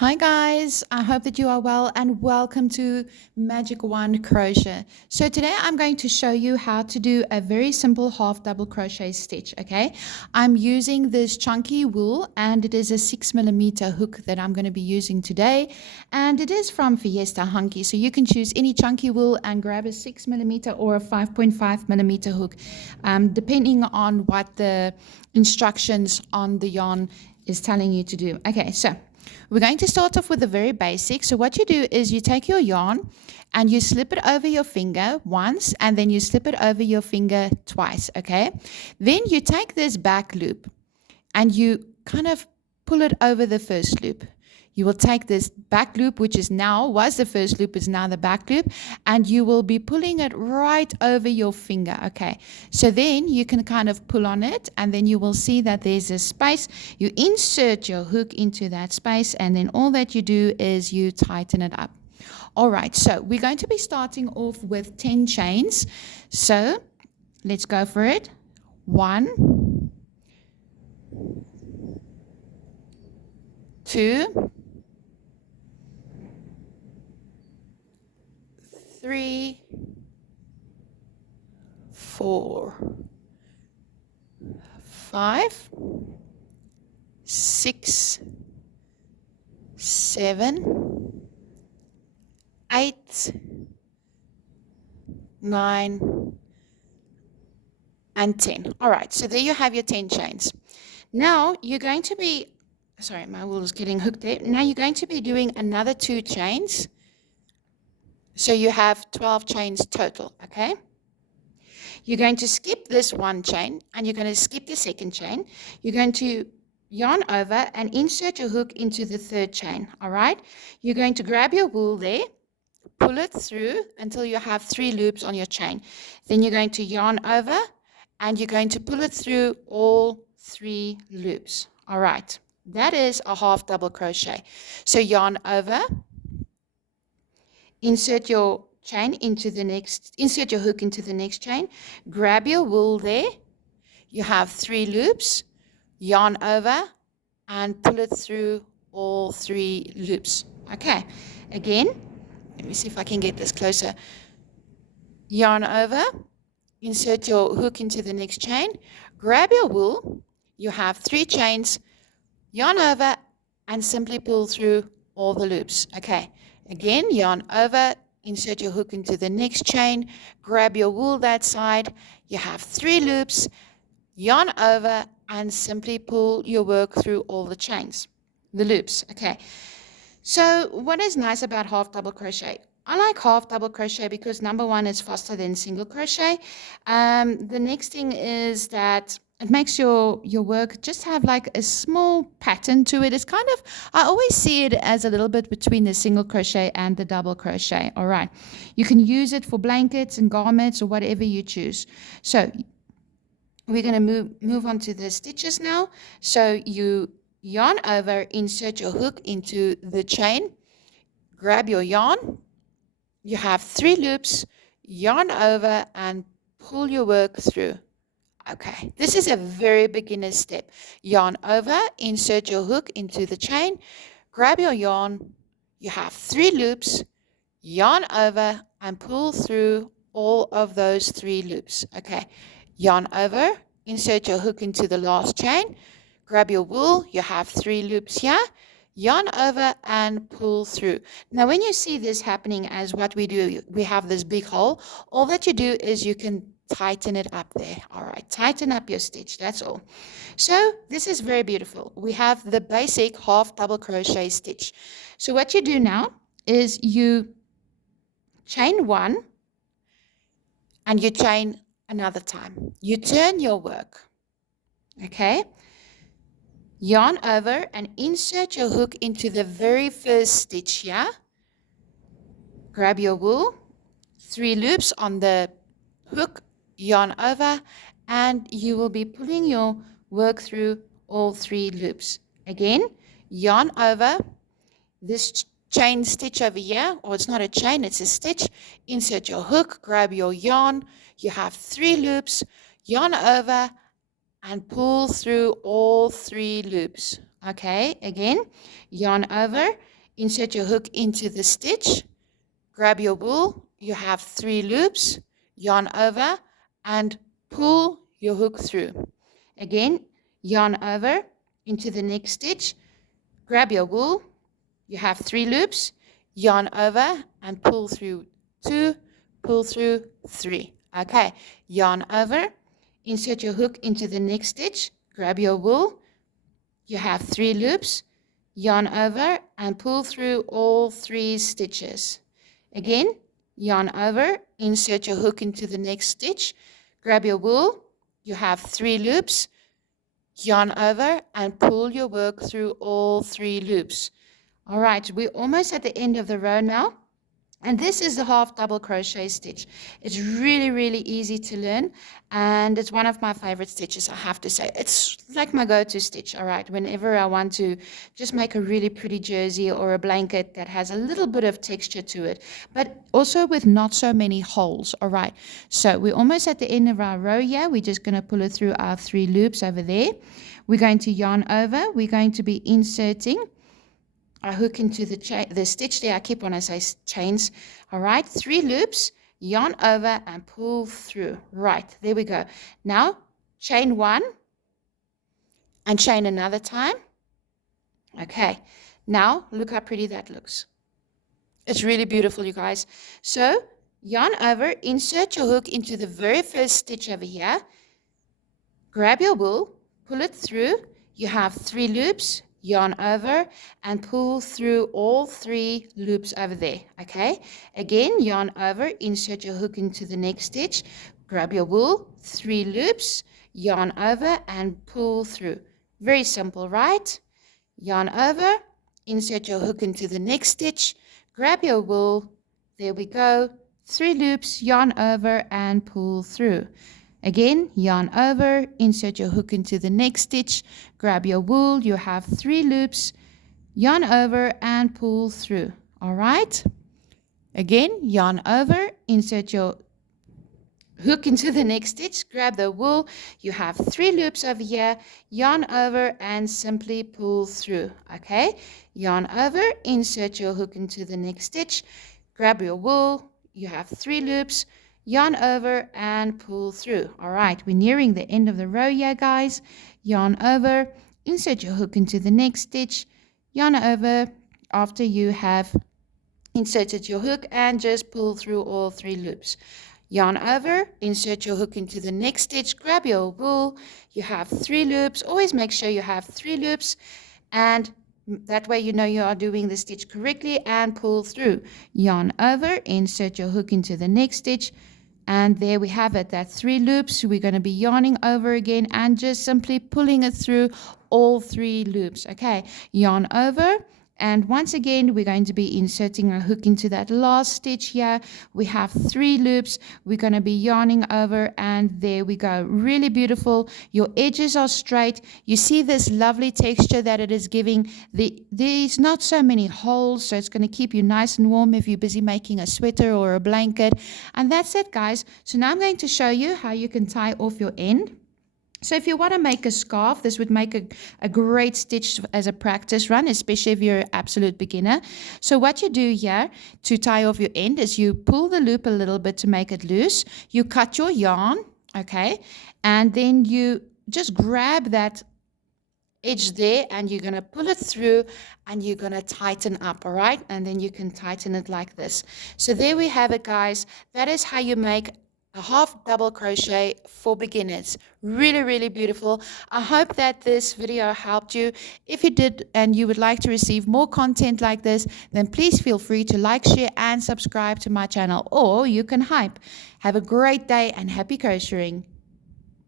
Hi guys, I hope that you are well and welcome to Magic Wand Crochet. So today I'm going to show you how to do a very simple half double crochet stitch, okay? I'm using this chunky wool and it is a 6mm hook that I'm going to be using today, and it is from Fiesta Hunky. So you can choose any chunky wool and grab a 6mm or a 5.5mm hook, depending on what the instructions on the yarn is telling you to do. Okay, so we're going to start off with the very basic. So what you do is you take your yarn and you slip it over your finger once, and then you slip it over your finger twice, okay? Then you take this back loop and you kind of pull it over the first loop. You will take this back loop, which was the first loop, is now the back loop, and you will be pulling it right over your finger, okay? So then you can kind of pull on it, and then you will see that there's a space. You insert your hook into that space, and then all that you do is you tighten it up. All right, so we're going to be starting off with 10 chains. So let's go for it. 1, 2, 3, 4, 5, 6, 7, 8, 9, and 10. All right, so there you have your 10 chains. Now you're going to be, sorry, my wool is getting hooked there. Now you're going to be doing another 2 chains. So you have 12 chains total, okay? You're going to skip this 1 chain, and you're going to skip the 2nd chain. You're going to yarn over and insert your hook into the 3rd chain, all right? You're going to grab your wool there, pull it through until you have 3 loops on your chain. Then you're going to yarn over and you're going to pull it through all 3 loops. All right, that is a half double crochet. So yarn over, insert your insert your hook into the next chain, grab your wool there, you have 3 loops, yarn over and pull it through all 3 loops. Okay, again, let me see if I can get this closer. Yarn over, insert your hook into the next chain, grab your wool, you have 3 chains, yarn over and simply pull through all the loops. Okay, again, yarn over, insert your hook into the next chain, grab your wool that side, you have 3 loops, yarn over and simply pull your work through all the loops. Okay, so what is nice about half double crochet? I like half double crochet because number one, it's faster than single crochet. The next thing is that it makes your work just have like a small pattern to it. It's kind of, I always see it as a little bit between the single crochet and the double crochet. All right, you can use it for blankets and garments or whatever you choose. So we're going to move on to the stitches now. So you yarn over, insert your hook into the chain, grab your yarn, you have 3 loops, yarn over and pull your work through. Okay, this is a very beginner step. Yarn over, insert your hook into the chain, grab your yarn, you have 3 loops, yarn over and pull through all of those 3 loops. Okay, yarn over, insert your hook into the last chain, grab your wool, you have 3 loops here, yarn over and pull through. Now when you see this happening as what we do, we have this big hole, all that you do is you can tighten it up there. All right, tighten up your stitch, that's all. So this is very beautiful. We have the basic half double crochet stitch. So what you do now is you chain 1 and you chain another time. You turn your work, okay? Yarn over and insert your hook into the very first stitch here. Grab your wool, 3 loops on the hook, yarn over, and you will be pulling your work through all 3 loops. Again, yarn over, this chain stitch over here, or it's not a chain, it's a stitch, insert your hook, grab your yarn, you have 3 loops, yarn over, and pull through all 3 loops. Okay, again, yarn over, insert your hook into the stitch, grab your wool, you have 3 loops, yarn over, and pull your hook through. Again, yarn over into the next stitch, grab your wool, you have 3 loops, yarn over, and pull through 2, pull through 3. Okay, yarn over, insert your hook into the next stitch, grab your wool, you have 3 loops, yarn over, and pull through all 3 stitches. Again, yarn over, insert your hook into the next stitch, grab your wool, you have 3 loops, yarn over, and pull your work through all 3 loops. All right, we're almost at the end of the row now. And this is the half double crochet stitch. It's really, really easy to learn, and it's one of my favorite stitches, I have to say. It's like my go-to stitch, all right, whenever I want to just make a really pretty jersey or a blanket that has a little bit of texture to it, but also with not so many holes, all right. So we're almost at the end of our row here. We're just going to pull it through our 3 loops over there. We're going to yarn over. We're going to be inserting I hook into the stitch there. I keep on, I say chains. All right, 3 loops, yarn over and pull through. Right, there we go. Now, chain 1 and chain another time. Okay, now look how pretty that looks. It's really beautiful, you guys. So, yarn over, insert your hook into the very first stitch over here. Grab your wool, pull it through. You have 3 loops. Yarn over and pull through all 3 loops over there. Okay, again, yarn over, insert your hook into the next stitch, grab your wool, 3 loops, yarn over and pull through. Very simple, right? Yarn over, insert your hook into the next stitch, grab your wool, there we go, 3 loops, yarn over and pull through. Again, yarn over, insert your hook into the next stitch, grab your wool, you have 3 loops, yarn over and pull through. All right? Again, yarn over, insert your hook into the next stitch, grab the wool, you have 3 loops over here, yarn over and simply pull through. Okay? Yarn over, insert your hook into the next stitch, grab your wool, you have 3 loops, yarn over and pull through. All right, we're nearing the end of the row here, guys. Yarn over, insert your hook into the next stitch, yarn over after you have inserted your hook and just pull through all 3 loops. Yarn over, insert your hook into the next stitch, grab your wool, you have 3 loops. Always make sure you have 3 loops, and that way you know you are doing the stitch correctly, and pull through. Yarn over, insert your hook into the next stitch, and there we have it, that 3 loops. We're going to be yarning over again and just simply pulling it through all 3 loops. Okay, yarn over. And once again, we're going to be inserting a hook into that last stitch here. We have 3 loops. We're going to be yarning over, and there we go. Really beautiful. Your edges are straight. You see this lovely texture that it is giving. There's not so many holes, so it's going to keep you nice and warm if you're busy making a sweater or a blanket. And that's it, guys. So now I'm going to show you how you can tie off your end. So if you want to make a scarf, this would make a great stitch as a practice run, especially if you're an absolute beginner. So what you do here to tie off your end is you pull the loop a little bit to make it loose. You cut your yarn, okay, and then you just grab that edge there and you're going to pull it through and you're going to tighten up, all right? And then you can tighten it like this. So there we have it, guys. That is how you make a half double crochet for beginners. Really, really beautiful. I hope that this video helped you. If it did and you would like to receive more content like this, then please feel free to like, share and subscribe to my channel, or you can hype. Have a great day and happy crocheting.